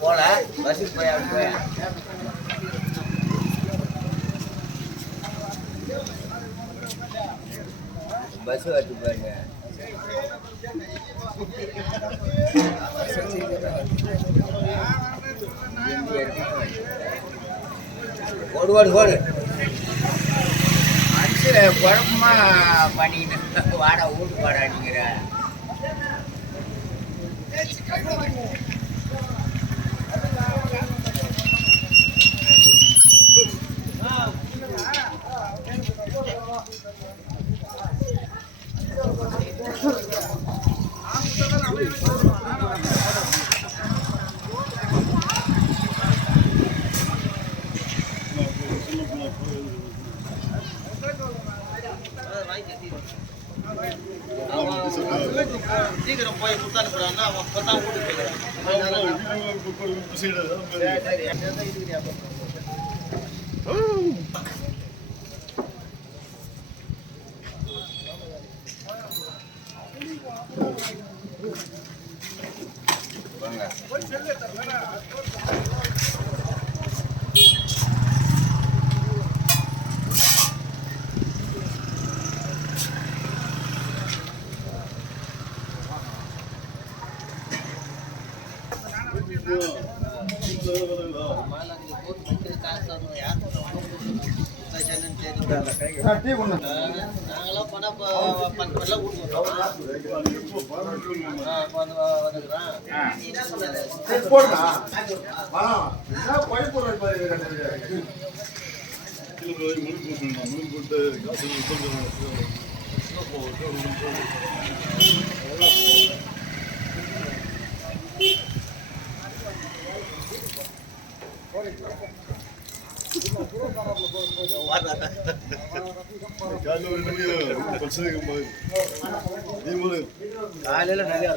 போல பஸ்ஸுக்கு போய் பஸ் வச்சு பாருங்க. ஓடு ஓடு ஓடு மனுஷன் குழப்பமா பண்ணிக்கிட்டு வாடா வீட்டு வாடாடிங்கிற சீக்கிரம் போய் கொடுத்தானுறான்னா அவன் அப்பதான் வீட்டுக்கு நாங்களாம் பணம் பண்றதுலாம் காலையில் நிறையா